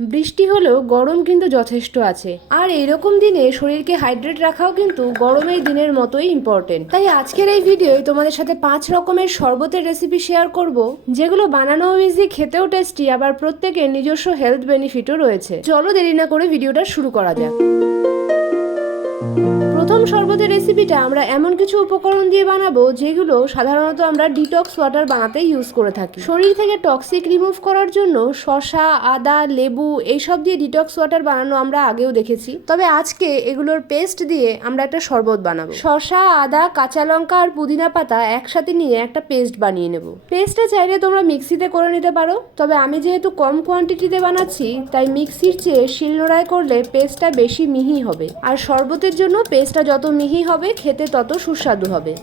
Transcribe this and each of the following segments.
বৃষ্টি হলেও গরম কিন্তু যথেষ্ট আছে, আর এইরকম দিনে শরীরকে হাইড্রেট রাখাও কিন্তু গরমের দিনের মতোই ইম্পর্টেন্ট। তাই আজকের এই ভিডিওয় তোমাদের সাথে 5 রকমের শরবতের রেসিপি শেয়ার করব, যেগুলো বানানো ইজি, খেতেও টেস্টি, আবার প্রত্যেকের নিজস্ব হেলথ বেনিফিটও রয়েছে। চলো দেরি না করে ভিডিওটা শুরু করা যাক। প্রথম শরবতের রেসিপিটা আমরা এমন কিছু উপকরণ দিয়ে বানাবো যেগুলো সাধারণত আমরা ডিটক্স ওয়াটার বানাতে ইউজ করে থাকি। শরীর থেকে টক্সিক রিমুভ করার জন্য শসা, আদা, লেবু এইসব দিয়ে ডিটক্স ওয়াটার বানানো আমরা আগেও দেখেছি, তবে আজকে এগুলোর পেস্ট দিয়ে আমরা একটা শরবত বানাবো। শসা, আদা, কাঁচা লঙ্কা আর পুদিনা পাতা একসাথে নিয়ে একটা পেস্ট বানিয়ে নেব। পেস্টটা চাইলে তোমরা মিক্সিতে করে নিতে পারো, তবে আমি যেহেতু কম কোয়ান্টিটিতে বানাচ্ছি তাই মিক্সির চেয়ে শিলনোড়ায় করলে পেস্টটা বেশি মিহি হবে, আর শরবতের জন্য পেস্টটা যত মিহি হবে খেতে তত সুস্বাদু হবে।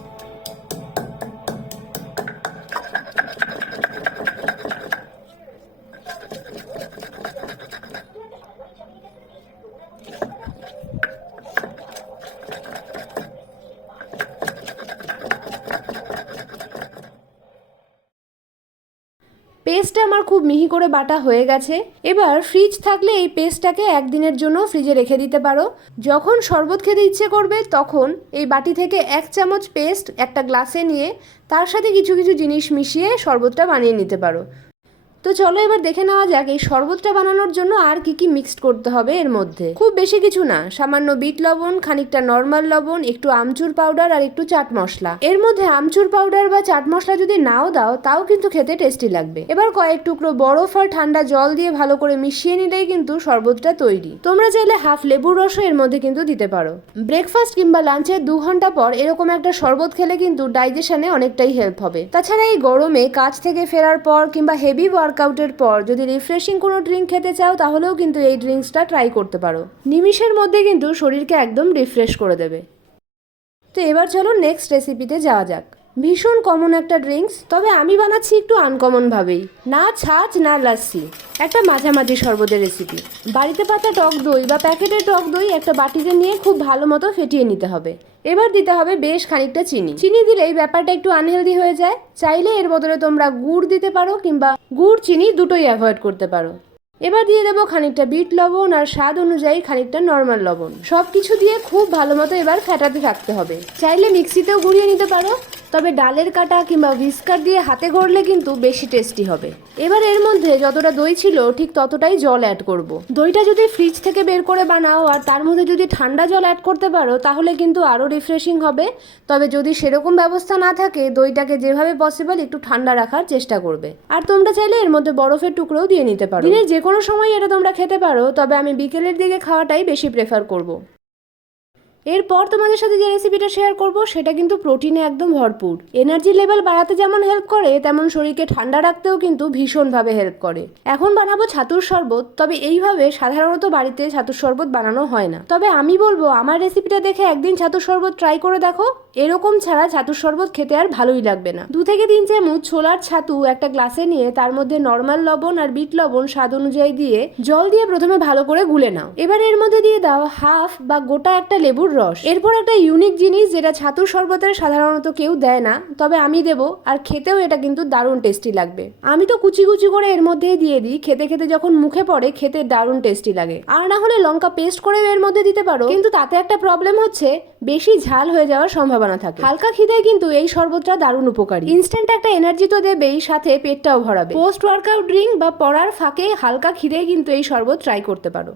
পেস্টটা আমার খুব মিহি করে বাটা হয়ে গেছে। এবার ফ্রিজ থাকলে এই পেস্টটাকে একদিনের জন্য ফ্রিজে রেখে দিতে পারো। যখন শরবত খেতে ইচ্ছে করবে তখন এই বাটি থেকে 1 চামচ পেস্ট একটা গ্লাসে নিয়ে তার সাথে কিছু কিছু জিনিস মিশিয়ে শরবতটা বানিয়ে নিতে পারো। তো চলো এবার দেখে নেওয়া যাক এই শরবতটা বানানোর জন্য আর কি কি মিক্সড করতে হবে। এর মধ্যে খুব বেশি কিছু না, সামান্য বিট লবণ, খানিকটা নর্মাল লবণ, একটু আমচুর পাউডার আর একটু চাট মশলা। এর মধ্যে আমচুর পাউডার বা চাট মশলা যদি নাও দাও তাও কিন্তু খেতে টেস্টি লাগবে। এবার কয়েক টুকরো বরফ আর ঠান্ডা জল দিয়ে ভালো করে মিশিয়ে নিলেই কিন্তু শরবতটা তৈরি। তোমরা চাইলে হাফ লেবুর রসও এর মধ্যে কিন্তু দিতে পারো। ব্রেকফাস্ট কিংবা লাঞ্চের 2 ঘন্টা পর এরকম একটা শরবত খেলে কিন্তু ডাইজেশনে অনেকটাই হেল্প হবে। তাছাড়া এই গরমে কাজ থেকে ফেরার পর কিংবা হেভি ওয়ার্কআউটের পর যদি রিফ্রেশিং কোনো ড্রিঙ্ক খেতে চাও তাহলেও কিন্তু এই ড্রিঙ্কসটা ট্রাই করতে পারো। নিমিষের মধ্যে কিন্তু শরীরকে একদম রিফ্রেশ করে দেবে। তো এবার চলো নেক্সট রেসিপিতে যাওয়া যাক। ভীষণ কমন একটা ড্রিঙ্কস, তবে আমি বানাচ্ছি একটু আনকমন ভাবেই। না ছাঁচ না লাস্সি, একটা মাঝামাঝি শরবতের রেসিপি। বাড়িতে পাতা টক দই বা প্যাকেটের টক দই একটা বাটিতে নিয়ে খুব ভালো মতো ফেটিয়ে নিতে হবে। এবার দিতে হবে বেশ খানিকটা চিনি। চিনি দিলেই ব্যাপারটা একটু আনহেলদি হয়ে যায়। চাইলে এর বদলে তোমরা গুড় দিতে পারো, কিংবা গুড় চিনি দুটোই অ্যাভয়েড করতে পারো। এবার দিয়ে দেবো খানিকটা বিট লবণ আর স্বাদ অনুযায়ী খানিকটা নর্মাল লবণ। সব কিছু দিয়ে খুব ভালো মতো এবার ফেটাতে থাকতে হবে। চাইলে মিক্সিতেও ঘুরিয়ে নিতে পারো, তবে ডালের কাটা কিংবা হুইস্কার দিয়ে হাতে গড়লে কিন্তু বেশি টেস্টি হবে। এবার এর মধ্যে যতটা দই ছিল ঠিক ততটাই জল অ্যাড করব। দইটা যদি ফ্রিজ থেকে বের করে বানাও আর তার মধ্যে যদি ঠান্ডা জল অ্যাড করতে পারো তাহলে কিন্তু আরও রিফ্রেশিং হবে। তবে যদি সেরকম ব্যবস্থা না থাকে দইটাকে যেভাবে পসিবল একটু ঠান্ডা রাখার চেষ্টা করবে। আর তোমরা চাইলে এর মধ্যে বরফের টুকরোও দিয়ে নিতে পারো। দিনের যে কোনো সময় এটা তোমরা খেতে পারো, তবে আমি বিকেলের দিকে খাওয়াটাই বেশি প্রেফার করব। এরপর তোমাদের সাথে যে রেসিপিটা শেয়ার করব সেটা কিন্তু প্রোটিনে একদম ভরপুর। এনার্জি লেভেল বাড়াতে যেমন হেল্প করে, তেমন শরীরকে ঠান্ডা রাখতেও কিন্তু ভীষণভাবে হেল্প করে। এখন বানাবো ছাতুর শরবত, তবে এইভাবে সাধারণত বাড়িতে ছাতুর শরবত বানানো হয় না। তবে আমি বলবো আমার রেসিপিটা দেখে একদিন ছাতুর শরবত ট্রাই করে দেখো। এরকম ছাড়া ছাতুর শরবত খেতে আর ভালোই লাগবে না। 2 থেকে 3 চামচ ছোলার ছাতু একটা গ্লাসে নিয়ে তার মধ্যে নর্মাল লবণ আর বিট লবণ স্বাদ অনুযায়ী দিয়ে জল দিয়ে প্রথমে ভালো করে গুলে নাও। এবার এর মধ্যে দিয়ে দাও হাফ বা গোটা একটা লেবুর রস। এরপর একটা ইউনিক জিনিস যেটা ছাতুর শরবতের সাধারণত কেউ দেয় না, তবে আমি দেবো, আর খেতেও এটা কিন্তু দারুণ টেস্টি লাগবে। আমি তো কুচি কুচি করে এর মধ্যেই দিয়ে দিই। খেতে খেতে যখন মুখে পড়ে খেতে দারুণ টেস্টি লাগে। আর না হলে লঙ্কা পেস্ট করে এর মধ্যে দিতে পারো, কিন্তু তাতে একটা প্রবলেম হচ্ছে বেশি ঝাল হয়ে যাওয়ার সম্ভাবনা থাকে। হালকা খিদে কিন্তু এই শরবতটা দারুণ উপকারী। ইনস্ট্যান্ট একটা এনার্জি তো দেবেই, সাথে পেটটাও ভরাবে। পোস্ট ওয়ার্কআউট ড্রিঙ্ক বা পড়ার ফাঁকে হালকা খিদে কিন্তু এই শরবত ট্রাই করতে পারো।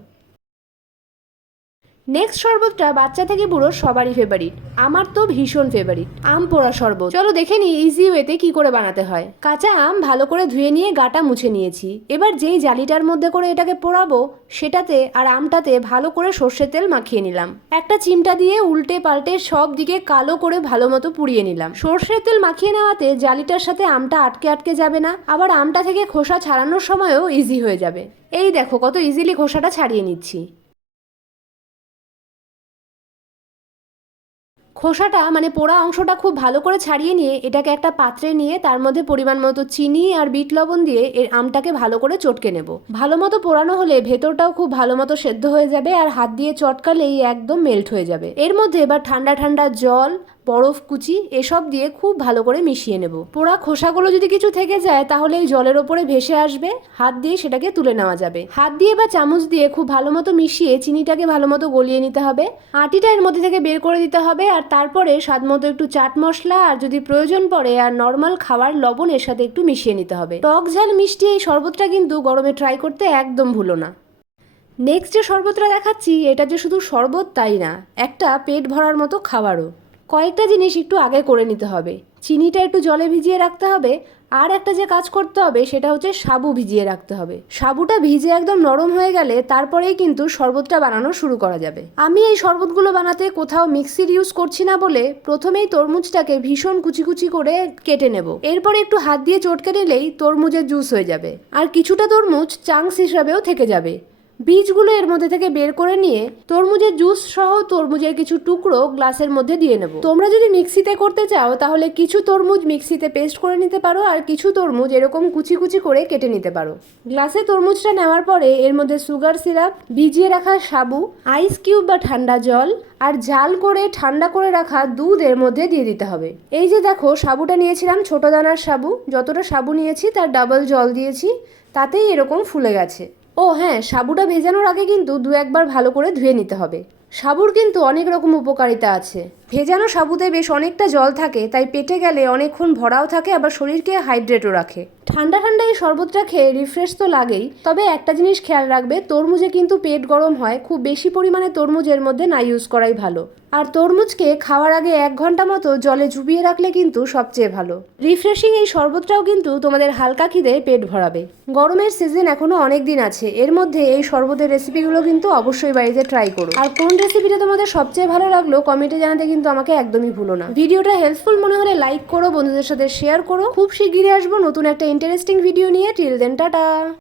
নেক্সট শরবতটা বাচ্চা থেকে বুড়ো সবারই ফেভারিট। আমার তো ভীষণ ফেভারিট, আম পোড়া শরবত। চলো দেখে নিই ইজি ওয়েতে কি করে বানাতে হয়। কাঁচা আম ভালো করে ধুয়ে নিয়ে গাটা মুছে নিয়েছি। এবার যেই জালিটার মধ্যে করে এটাকে পোড়াবো সেটাতে আর আমটাতে ভালো করে সর্ষের তেল মাখিয়ে নিলাম। একটা চিমটা দিয়ে উল্টে পাল্টে সব দিকে কালো করে ভালো মতো পুড়িয়ে নিলাম। সর্ষের তেল মাখিয়ে নেওয়াতে জালিটার সাথে আমটা আটকে আটকে যাবে না, আবার আমটা থেকে খোসা ছাড়ানোর সময়ও ইজি হয়ে যাবে। এই দেখো কত ইজিলি খোসাটা ছাড়িয়ে নিচ্ছি। খোসাটা মানে পোড়া অংশটা খুব ভালো করে ছাড়িয়ে নিয়ে এটাকে একটা পাত্রে নিয়ে তার মধ্যে পরিমাণ মতো চিনি আর বিট লবণ দিয়ে এর আমটাকে ভালো করে চটকে নেব। ভালো মতো পোড়ানো হলে ভেতরটাও খুব ভালো মতো সেদ্ধ হয়ে যাবে, আর হাত দিয়ে চটকালেই একদম মেল্ট হয়ে যাবে। এর মধ্যে এবার ঠান্ডা ঠান্ডা জল, বরফ কুচি এসব দিয়ে খুব ভালো করে মিশিয়ে নেব। পোড়া খোসাগুলো যদি কিছু থেকে যায় তাহলে এই জলের ওপরে ভেসে আসবে, হাত দিয়ে সেটাকে তুলে নেওয়া যাবে। হাত দিয়ে বা চামচ দিয়ে খুব ভালো মতো মিশিয়ে চিনিটাকে ভালো মতো গলিয়ে নিতে হবে। আটিটা এর মধ্যে থেকে বের করে দিতে হবে, আর তারপরে স্বাদ মতো একটু চাট মশলা আর যদি প্রয়োজন পড়ে আর নর্মাল খাবার লবণ এর সাথে একটু মিশিয়ে নিতে হবে। টক ঝাল মিষ্টি এই শরবতটা কিন্তু গরমে ট্রাই করতে একদম ভুলো না। নেক্সট যে শরবতটা দেখাচ্ছি এটা যে শুধু শরবত তাই না, একটা পেট ভরার মতো খাবারও। কয়েকটা জিনিস একটু আগে করে নিতে হবে। চিনিটা একটু জলে ভিজিয়ে রাখতে হবে, আর একটা যে কাজ করতে হবে সেটা হচ্ছে সাবু ভিজিয়ে রাখতে হবে। সাবুটা ভিজে একদম নরম হয়ে গেলে তারপরেই কিন্তু শরবতটা বানানো শুরু করা যাবে। আমি এই শরবতগুলো বানাতে কোথাও মিক্সির ইউজ করছি না বলে প্রথমেই তরমুজটাকে ভীষণ কুচি কুচি করে কেটে নেব। এরপরে একটু হাত দিয়ে চটকে নিলেই তরমুজের জুস হয়ে যাবে, আর কিছুটা তরমুজ চাংস হিসাবেও থেকে যাবে। বীজগুলো এর মধ্যে থেকে বের করে নিয়ে তরমুজের জুস সহ তরমুজের কিছু টুকরো গ্লাসের মধ্যে দিয়ে নেব। তোমরা যদি মিক্সিতে করতে চাও তাহলে কিছু তরমুজ মিক্সিতে পেস্ট করে নিতে পারো, আর কিছু তরমুজ এরকম কুচি কুচি করে কেটে নিতে পারো। গ্লাসে তরমুজটা নেওয়ার পরে এর মধ্যে সুগার সিরাপ, ভিজিয়ে রাখা সাবু, আইস কিউব বা ঠান্ডা জল আর জাল করে ঠান্ডা করে রাখা দুধ এর মধ্যে দিয়ে দিতে হবে। এই যে দেখো সাবুটা নিয়েছিলাম ছোট দানার সাবু, যতটা সাবু নিয়েছি তার ডাবল জল দিয়েছি, তাতেই এরকম ফুলে গেছে। ও হ্যাঁ, সাবুটা ভেজানোর আগে কিন্তু দু একবার ভালো করে ধুয়ে নিতে হবে। সাবুর কিন্তু অনেক রকম উপকারিতা আছে। ভেজানো সাবুতে বেশ অনেকটা জল থাকে, তাই পেটে গেলে অনেকক্ষণ ভরাও থাকে, আবার শরীরকে হাইড্রেটও রাখে। ঠান্ডা ঠান্ডা এই শরবতটা খেয়ে রিফ্রেশ তো লাগেই, তবে একটা জিনিস খেয়াল রাখবে, তরমুজে কিন্তু পেট গরম হয়। খুব বেশি পরিমাণে তরমুজের মধ্যে না ইউজ করাই ভালো। আর তরমুজকে খাওয়ার আগে 1 ঘন্টা মতো জলে চুবিয়ে রাখলে কিন্তু সবচেয়ে ভালো। রিফ্রেশিং এই শরবতটাও কিন্তু তোমাদের হালকা খিদে পেট ভরাবে। গরমের সিজন এখনো অনেক দিন আছে, এর মধ্যে এই শরবতের রেসিপিগুলো কিন্তু অবশ্যই বাড়িতে ট্রাই করো। আর কোন রেসিপিটা তোমাদের সবচেয়ে ভালো লাগলো কমেন্টে জানাতে কিন্তু আমাকে একদমই ভুলো না। ভিডিওটা হেল্পফুল মনে হলে লাইক করো, বন্ধুদের সাথে শেয়ার করো। খুব শিগগিরই আসবো নতুন একটা ইন্টারেস্টিং ভিডিও নিয়ে। Till then tata.